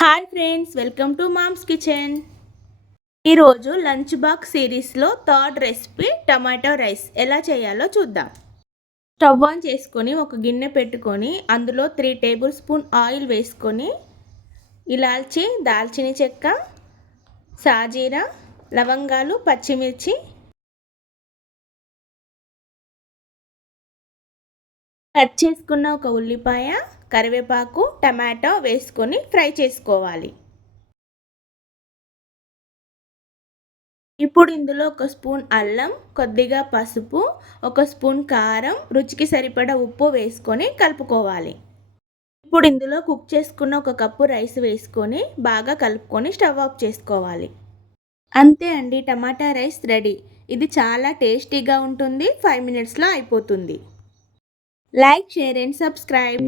Hi friends, welcome to mom's kitchen. ఈరోజు lunch box సిరీస్లో third recipe tomato rice ఎలా చేయాలో చూద్దాం. స్టవ్ ఆన్ చేసుకొని ఒక గిన్నె పెట్టుకొని అందులో 3 టేబుల్ స్పూన్ ఆయిల్ వేసుకొని ఇలాల్చి, దాల్చిన చెక్క, సాజీరా, లవంగాలు, పచ్చిమిర్చి, కట్ చేసుకున్న ఒక ఉల్లిపాయ, కరివేపాకు, టమాటో వేసుకొని ఫ్రై చేసుకోవాలి. ఇప్పుడు ఇందులో ఒక స్పూన్ అల్లం, కొద్దిగా పసుపు, ఒక స్పూన్ కారం, రుచికి సరిపడా ఉప్పు వేసుకొని కలుపుకోవాలి. ఇప్పుడు ఇందులో కుక్ చేసుకున్న ఒక కప్పు రైస్ వేసుకొని బాగా కలుపుకొని స్టవ్ ఆఫ్ చేసుకోవాలి. అంతే అండి, టమాటా రైస్ రెడీ. ఇది చాలా టేస్టీగా ఉంటుంది. 5 మినిట్స్లో అయిపోతుంది. Like, share and subscribe.